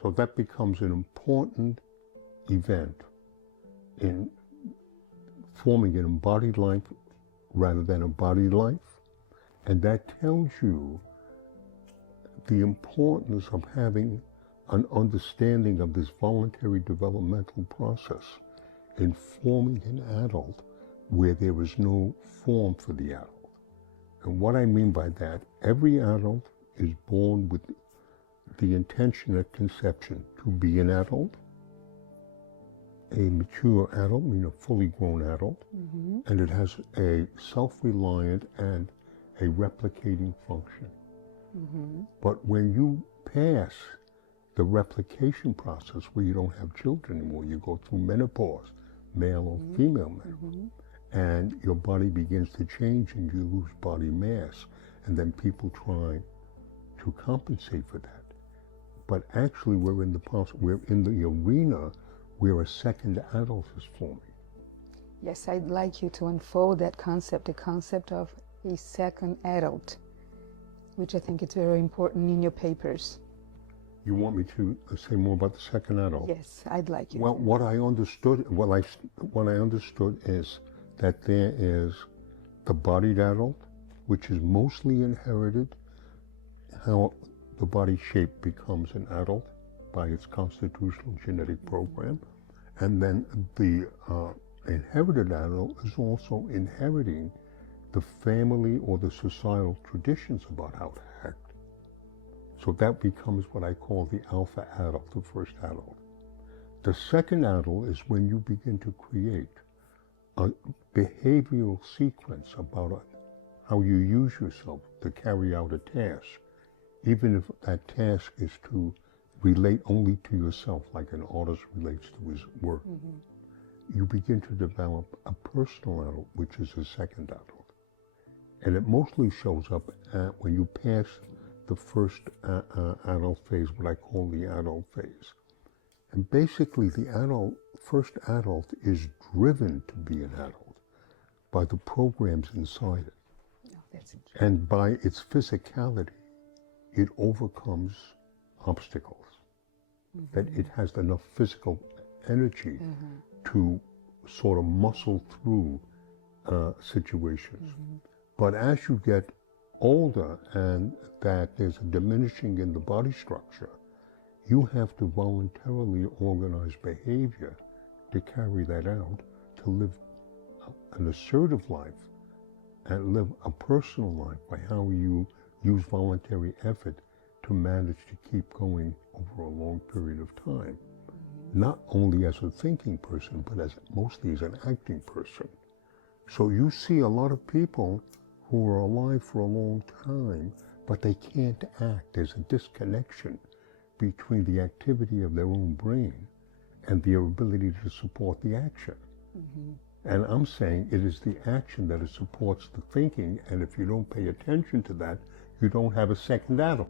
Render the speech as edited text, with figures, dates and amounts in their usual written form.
So that becomes an important event in forming an embodied life rather than a bodied life. And that tells you the importance of having an understanding of this voluntary developmental process in forming an adult where there is no form for the adult. And what I mean by that, every adult is born with the intention at conception to be an adult, a mature adult, meaning a fully grown adult, and it has a self-reliant and a replicating function. But when you pass the replication process where you don't have children anymore, you go through menopause, male or female menopause, and your body begins to change and you lose body mass, and then people try to compensate for that. But actually we're in the arena where a second adult is forming. Yes, I'd like you to unfold that concept, the concept of a second adult, which I think is very important in your papers. You want me to say more about the second adult? Yes, I'd like you. Well, what I understood is that there is the bodied adult, which is mostly inherited, how the body shape becomes an adult by its constitutional genetic program, and then the inherited adult is also inheriting the family or the societal traditions about how to act. So that becomes what I call the alpha adult, the first adult. The second adult is when you begin to create a behavioral sequence about how you use yourself to carry out a task, even if that task is to relate only to yourself, like an artist relates to his work. You begin to develop a personal adult, which is a second adult. And it mostly shows up when you pass the first adult phase, what I call the adult phase. And basically the first adult is driven to be an adult by the programs inside it. Oh, that's interesting. And by its physicality, it overcomes obstacles. That it has enough physical energy to sort of muscle through situations. But as you get older and that there's a diminishing in the body structure, you have to voluntarily organize behavior to carry that out, to live an assertive life and live a personal life by how you use voluntary effort to manage to keep going over a long period of time. Not only as a thinking person, but mostly as an acting person. So you see a lot of people who are alive for a long time, but they can't act. There's a disconnection between the activity of their own brain and their ability to support the action. And I'm saying it is the action that supports the thinking, and if you don't pay attention to that, you don't have a second adult.